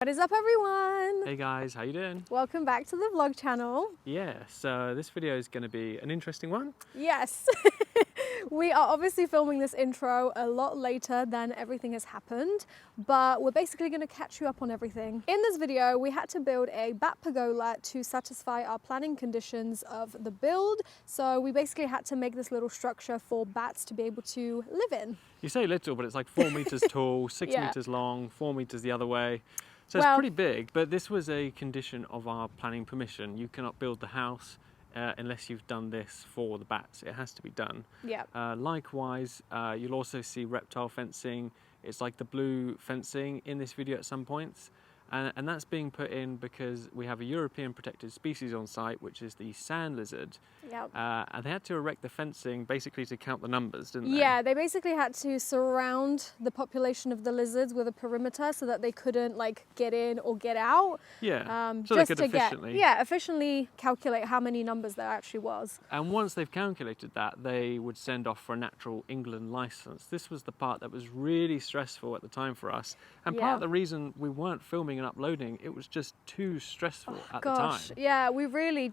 What is up, everyone? Hey guys, how you doing? Welcome back to the vlog channel. Yeah, so this video is going to be an interesting one. Yes. We are obviously filming this intro a lot later than everything has happened, but we're basically going to catch you up on everything. In this video, we had to build a bat pergola to satisfy our planning conditions of the build. So we basically had to make this little structure for bats to be able to live in. You say little, but it's like 4 meters tall, 6 meters long, 4 meters the other way. So it's pretty big, but this was a condition of our planning permission. You cannot build the house unless you've done this for the bats. It has to be done. Yeah. Likewise, you'll also see reptile fencing. It's like the blue fencing in this video at some points. And that's being put in because we have a European protected species on site, which is the sand lizard. Yep. And they had to erect the fencing basically to count the numbers, didn't they? Yeah, they basically had to surround the population of the lizards with a perimeter so that they couldn't like get in or get out. Yeah, just so they could to efficiently... efficiently calculate how many numbers there actually was. And once they've calculated that, they would send off for a natural England license. This was the part that was really stressful at the time for us. And part of the reason we weren't filming and uploading, it was just too stressful at the time. Yeah, we really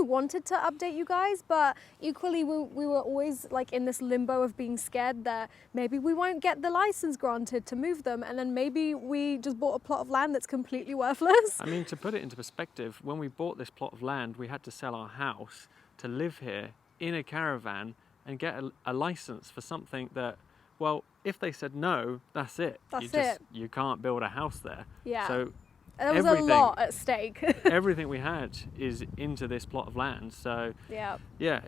wanted to update you guys, but equally we were always like in this limbo of being scared that maybe we won't get the license granted to move them, and then maybe we just bought a plot of land that's completely worthless. I mean, to put it into perspective, when we bought this plot of land, we had to sell our house to live here in a caravan and get a license for something that, well, if they said no, that's it. You can't build a house there. Yeah. So there was a lot at stake. Everything we had is into this plot of land. So yeah,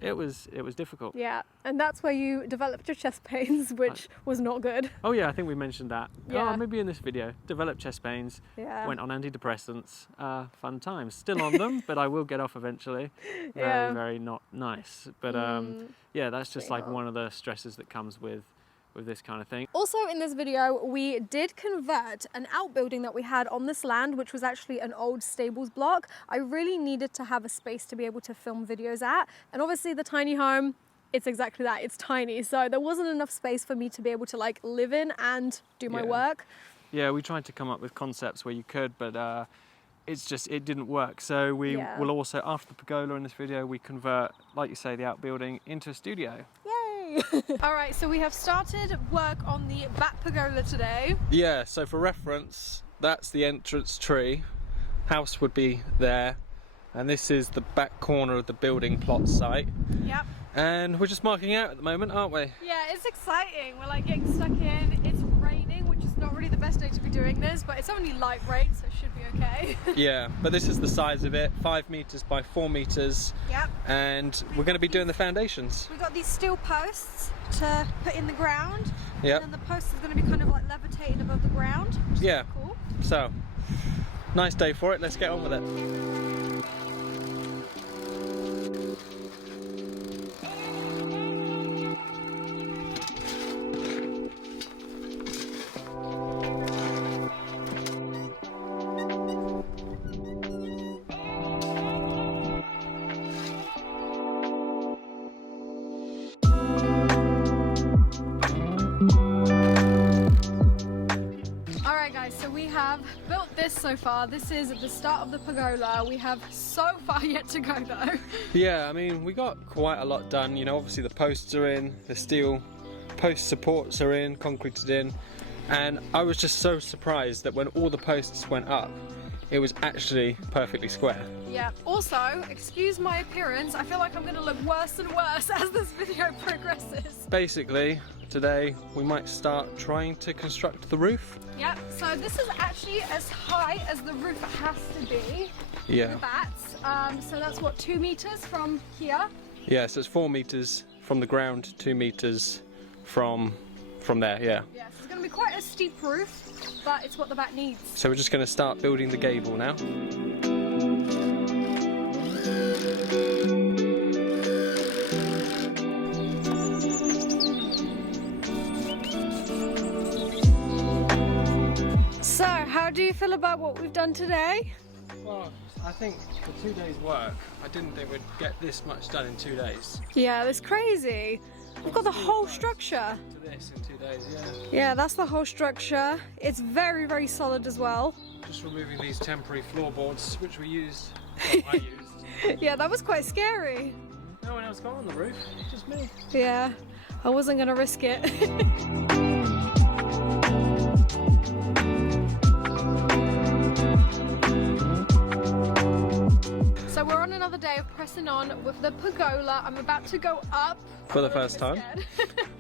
it was difficult. Yeah, and that's where you developed your chest pains, which was not good. Oh yeah, I think we mentioned that. Yeah. Oh, maybe in this video. Developed chest pains. Yeah. Went on antidepressants. Fun times. Still on them, but I will get off eventually. Very not nice. But yeah, that's just like one of the stresses that comes with this kind of thing. Also in this video, we did convert an outbuilding that we had on this land, which was actually an old stables block. I really needed to have a space to be able to film videos at, and obviously the tiny home, it's exactly that, it's tiny, so there wasn't enough space for me to be able to like live in and do my work. Yeah, we tried to come up with concepts where you could, but it didn't work. So we will also, after the pergola in this video, we convert, like you say, the outbuilding into a studio. All right, so we have started work on the bat pergola today. Yeah, so for reference, that's the entrance tree. House would be there, and this is the back corner of the building plot site. Yep. And we're just marking out at the moment, aren't we? Yeah, it's exciting. We're like getting stuck in. It's raining, which is not really the best day to be doing this, but it's only light rain, so it should be okay. Yeah, but this is the size of it, 5 meters by 4 meters. Yep. And we're going to be doing the foundations. We've got these steel posts to put in the ground. Yep. And then the post is going to be kind of like levitating above the ground, which is cool. So, nice day for it. Let's get on with it. Built this so far. This is the start of the pergola. We have so far yet to go though. Yeah, I mean, we got quite a lot done. You know, obviously the posts are in, the steel post supports are in, concreted in, and I was just so surprised that when all the posts went up, it was actually perfectly square. Yeah. Also, excuse my appearance, I feel like I'm going to look worse and worse as this video progresses. Basically, today we might start trying to construct the roof. Yep, so this is actually as high as the roof has to be for the bats. So that's what, 2 meters from here? Yeah, so it's 4 meters from the ground, 2 meters from there, yeah. Yeah, so it's going to be quite a steep roof, but it's what the bat needs. So we're just going to start building the gable now. So, how do you feel about what we've done today? Well, I think for 2 days work, I didn't think we'd get this much done in 2 days. Yeah, that's crazy. We've got the whole structure. To this in 2 days, yeah. Yeah, that's the whole structure. It's very, very solid as well. Just removing these temporary floorboards, which we used. Well, I used. Yeah, that was quite scary. No one else got on the roof, just me. Yeah, I wasn't gonna risk it. So we're on another day of pressing on with the Pagola. I'm about to go up. For the first time.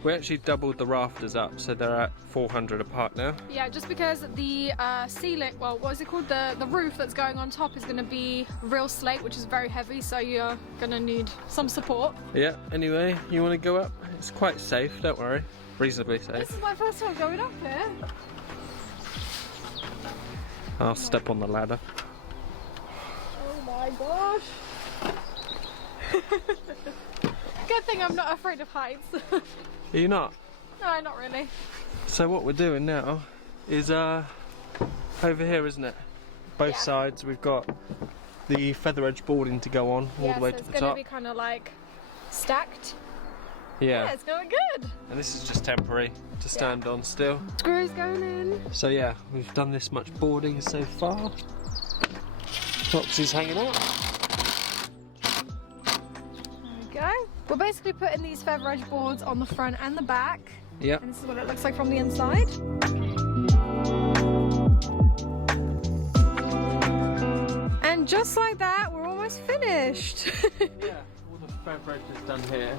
We actually doubled the rafters up, so they're at 400 apart now. Yeah, just because the ceiling, well, what is it called? The roof that's going on top is going to be real slate, which is very heavy, so you're going to need some support. Yeah, anyway, you want to go up? It's quite safe, don't worry. Reasonably safe. This is my first time going up here. I'll step on the ladder. Oh my gosh. Good thing I'm not afraid of heights. Are you not? No, not really. So what we're doing now is over here, isn't it? Both sides we've got the feather edge boarding to go on all the way so to the it's top. going to be kind of like stacked. Yeah. Yeah, it's going good. And this is just temporary to stand on still. Screws going in. So yeah, we've done this much boarding so far. Roxy's hanging out. There we go. We're basically putting these feather edge boards on the front and the back. Yeah. And this is what it looks like from the inside. And just like that, we're almost finished. Yeah, all the feather edge is done here.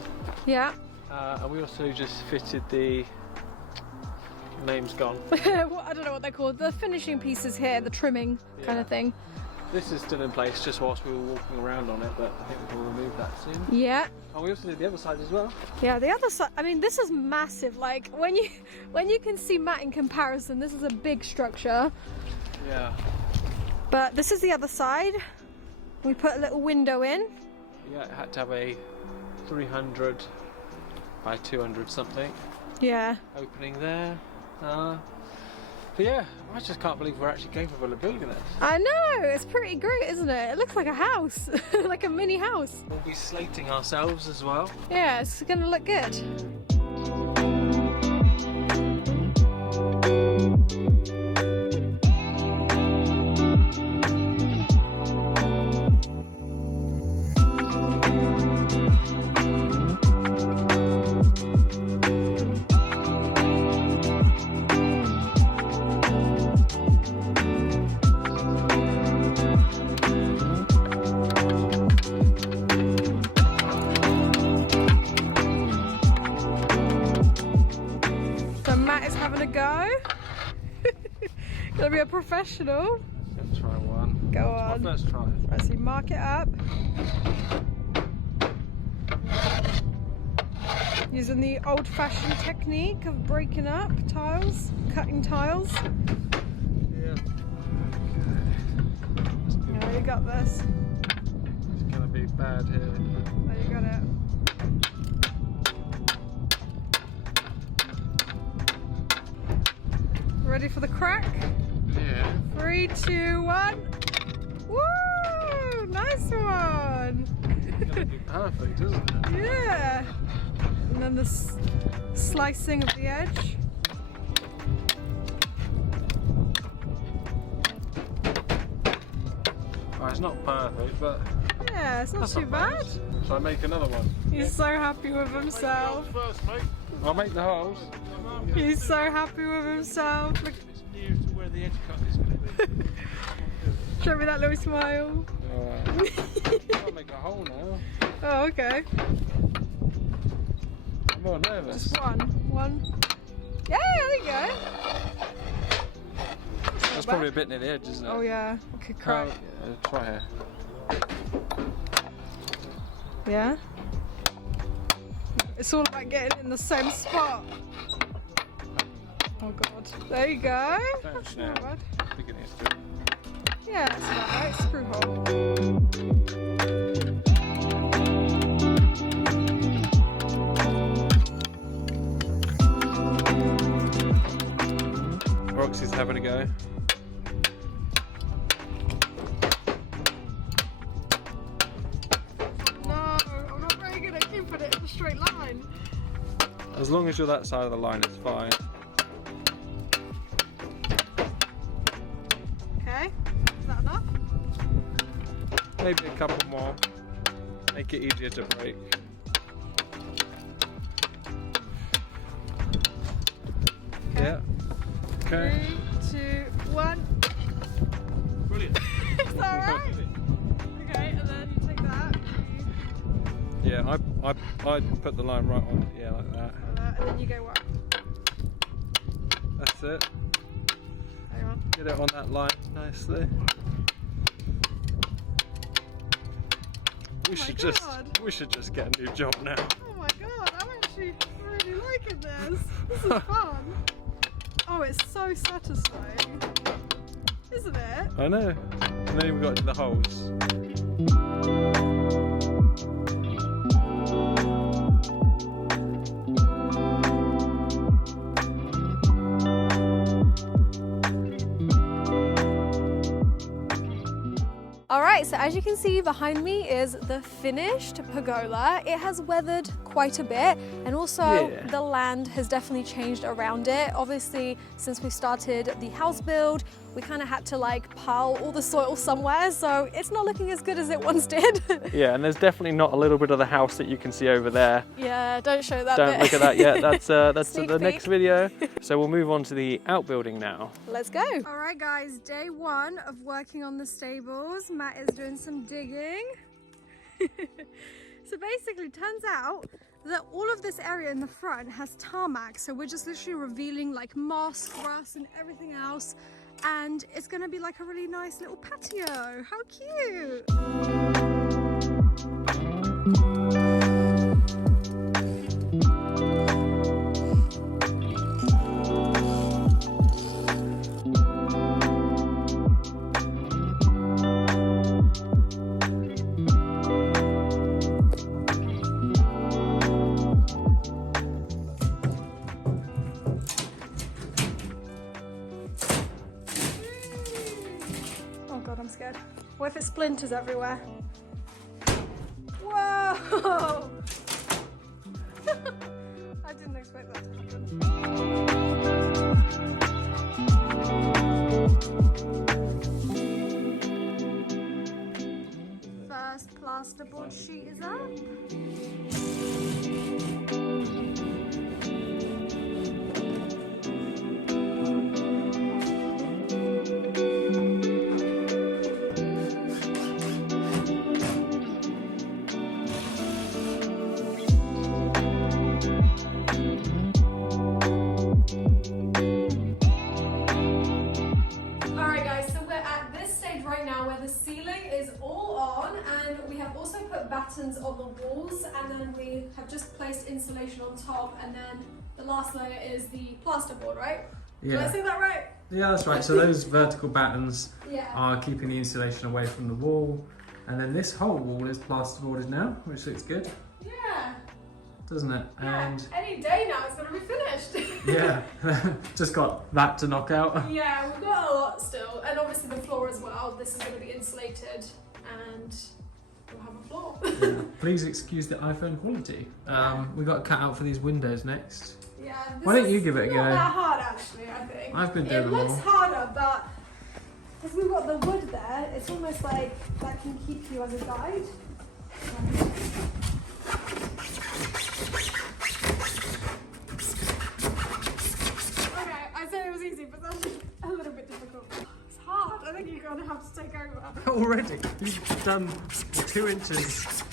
Yeah. And we also just fitted the name's gone. Well, I don't know what they're called. The finishing pieces here, the trimming kind of thing. This is still in place just whilst we were walking around on it, but I think we'll remove that soon. Yeah. And we also did the other side as well. Yeah, the other side, I mean, this is massive. Like, when you can see Matt in comparison, this is a big structure. Yeah. But this is the other side. We put a little window in. Yeah, it had to have a 300 by 200 something Yeah. opening there. But yeah, I just can't believe we're actually capable of building this. I know, it's pretty great, isn't it? It looks like a house, like a mini house. We'll be slating ourselves as well. Yeah, it's gonna look good. Go. Gonna be a professional. Let's try one. Go on. First try. Right, so you mark it up. Using the old-fashioned technique of breaking up tiles, cutting tiles. Yeah. Okay. Yeah, you got this. It's gonna be bad here. There, you got it. Ready for the crack? Yeah. 3, 2, 1. Woo! Nice one! It's gonna be perfect, isn't it? Yeah! And then the slicing of the edge. Oh, it's not perfect, but Yeah, it's not that's too not bad. Shall I make another one? He's so happy with himself. First, mate. I'll make the holes. He's so happy with himself. Look, It's near to where the edge cut is going to be. show me that little smile. I'll make a hole now. Oh, okay. I'm more nervous. Just one. One. Yeah, there you go. That's probably a bit near the edge, isn't it? Oh, yeah. Okay, crack. Yeah, try here. Yeah? It's all about getting in the same spot. Oh, God. There you go. That's not bad. Beginning is good. Yeah, that's about right. Screw hole. Roxy's having a go. No, I'm not very good at keeping it in a straight line. As long as you're that side of the line, it's fine. Okay. maybe a couple more. Make it easier to break. Yeah. Okay. 3, 2, 1. Brilliant. Is that alright? Okay, and then you take that. Yeah, I put the line right on it. Yeah, like that. And then you go what? That's it. Hang on. Get it on that line nicely. We should just get a new job now. Oh my god, I'm actually really liking this. This is fun. Oh, it's so satisfying. Isn't it? I know. And then we got to the holes. Alright, so as you can see behind me is the finished Pagola. It has weathered quite a bit, and also the land has definitely changed around it. Obviously, since we started the house build, we kind of had to like pile all the soil somewhere, so it's not looking as good as it once did. Yeah, and there's definitely not a little bit of the house that you can see over there. Yeah, don't show that Don't bit. look at that yet. That's Sneak the peek. next video. So we'll move on to the outbuilding now. Let's go. All right, guys, day 1 of working on the stables. Matt is doing some digging. So basically, turns out that all of this area in the front has tarmac. So we're just literally revealing like moss, grass, and everything else. And it's gonna be like a really nice little patio. How cute! Oh god, I'm scared. What if it splinters everywhere? Whoa! I didn't expect that to happen. First plasterboard sheet is up. Battens on the walls, and then we have just placed insulation on top, and then the last layer is the plasterboard, right? Yeah. Did I say that right? Yeah, that's right. So those vertical battens Yeah. are keeping the insulation away from the wall, and then this whole wall is plasterboarded now, which looks good, Yeah. doesn't it? Yeah. And Any day now it's going to be finished. yeah, just got that to knock out. Yeah, we've got a lot still, and obviously the floor as well. This is going to be insulated, and we'll have a floor. Yeah. Please excuse the iPhone quality. We got cut out for these windows next. Yeah. Why don't you give it a go? Not that hard actually, I think. I've been doing it them looks all. harder, but because we've got the wood there, it's almost like that can keep you as a guide. Okay, I said it was easy, but that's a little bit difficult. It's hard. I think you're going to have to take over. Already? You've done 2 inches.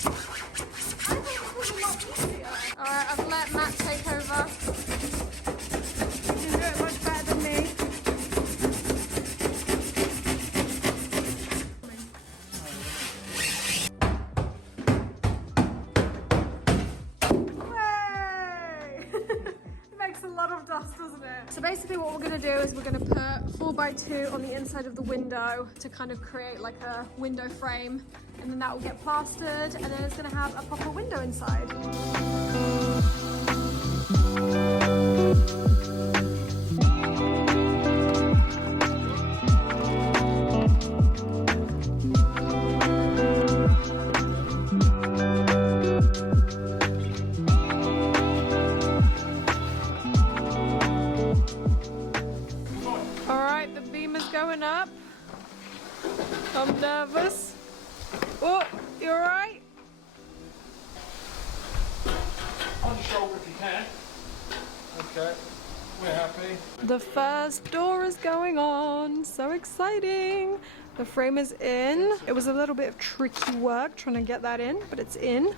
Alright, I've let Matt take over. You can do it much better than me. Hooray! It makes a lot of dust, doesn't it? So basically what we're going to do is we're going to put 4x2 on the inside of the window to kind of create like a window frame, and then that will get plastered, and then it's going to have a proper window inside. Alright, the beam is going up. I'm nervous. Oh, you alright? On your shoulder if you can. Okay, we're happy. The first door is going on. So exciting. The frame is in. It was a little bit of tricky work trying to get that in, but it's in.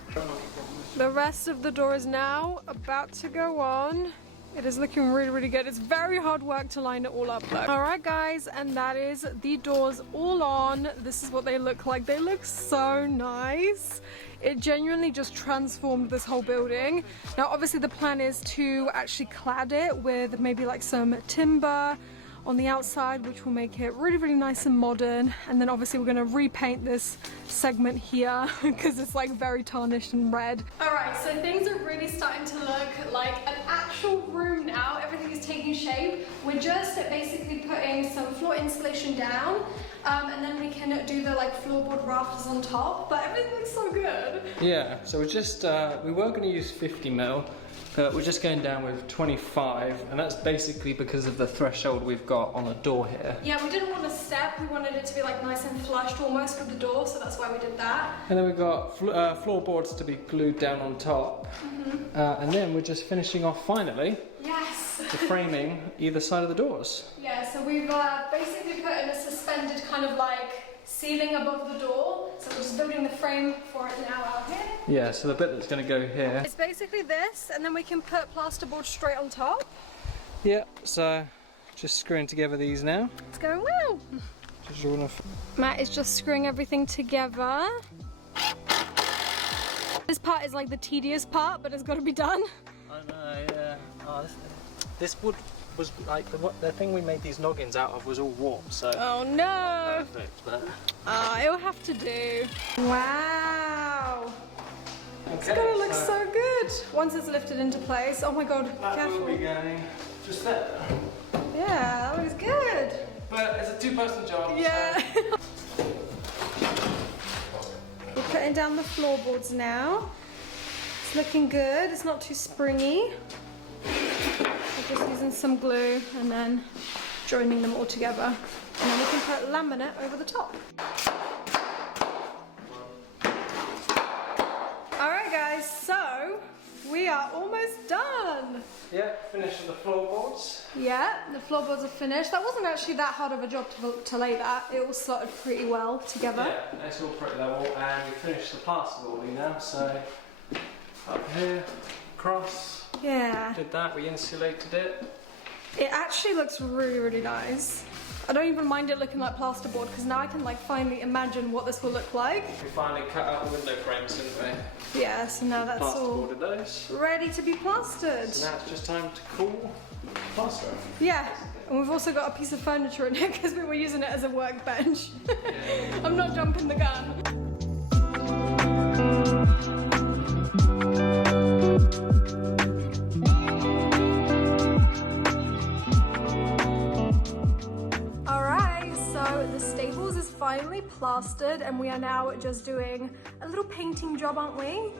The rest of the door is now about to go on. It is looking really, really good. It's very hard work to line it all up though. All right guys, and that is the doors all on. This is what they look like. They look so nice. It genuinely just transformed this whole building. Now obviously the plan is to actually clad it with maybe like some timber on the outside, which will make it really, really nice and modern. And then obviously we're gonna repaint this segment here because it's like very tarnished and red. All right, so things are really starting to look like an actual room now. Everything is taking shape. We're just basically putting some floor insulation down, and then we can do the like floorboard rafters on top, but everything looks so good. Yeah, so we're just, we were going to use 50mm, but we're just going down with 25, and that's basically because of the threshold we've got on the door here. Yeah, we didn't want to step, we wanted it to be like nice and flushed almost with the door, so that's why we did that. And then we've got floorboards to be glued down on top. And then we're just finishing off finally Yes! the framing either side of the doors. Yeah, so we've basically put in a suspended kind of like ceiling above the door, so we're just building the frame for it now out here. Yeah, so the bit that's going to go here. It's basically this, and then we can put plasterboard straight on top. Yeah, so just screwing together these now. It's going well. Just drawing off. Matt is just screwing everything together. This part is like the tedious part, but it's got to be done. I know, yeah. Oh, this wood was like the thing we made these noggins out of was all warped, so. Oh no! Perfect, but. It'll have to do. Wow! It's Okay, gonna look so good once it's lifted into place. Oh my god, that careful. will be going just there. Yeah, that looks good. But it's a two-person job. Yeah. So. We're putting down the floorboards now. It's looking good. It's not too springy. We're just using some glue and then joining them all together. And then we can put laminate over the top. Alright guys, so we are almost done. Yeah, finished the floorboards. Yeah, the floorboards are finished. That wasn't actually that hard of a job to lay that. It all slotted pretty well together. Yeah, it's all pretty level, and we finished the plasterboarding now, so up here, across. Yeah. Did that, we insulated it. It actually looks really, really nice. I don't even mind it looking like plasterboard because now I can like finally imagine what this will look like. We finally cut out the window frames, didn't we? Yeah, so now that's all Plasterboarded those. ready to be plastered. So now it's just time to cool plaster. Yeah, and we've also got a piece of furniture in here because we were using it as a workbench. I'm not jumping the gun. Finally plastered, and we are now just doing a little painting job, aren't we?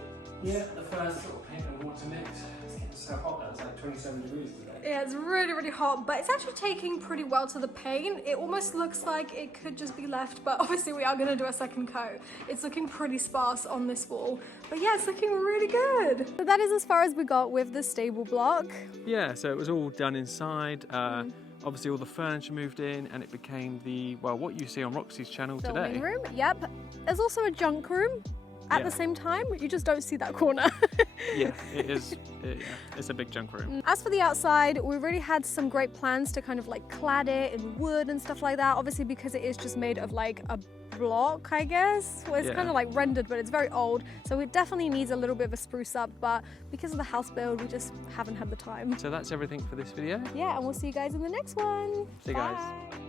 Yeah, the first little paint and water mix. It's getting so hot now, it's like 27 degrees today. Yeah, it's really, really hot, but it's actually taking pretty well to the paint. It almost looks like it could just be left, but obviously we are going to do a second coat. It's looking pretty sparse on this wall, but yeah, it's looking really good. So that is as far as we got with the stable block. Yeah, so it was all done inside. Obviously all the furniture moved in and it became the, well, what you see on Roxy's channel today. Filming room, yep. There's also a junk room at the same time. You just don't see that corner. Yeah, it is. It's a big junk room. As for the outside, we really had some great plans to kind of like clad it in wood and stuff like that. Obviously because it is just made of like a block, I guess. Well, it's kind of like rendered, but it's very old. So it definitely needs a little bit of a spruce up, but because of the house build, we just haven't had the time. So that's everything for this video. Yeah, and we'll see you guys in the next one. See you guys. Bye.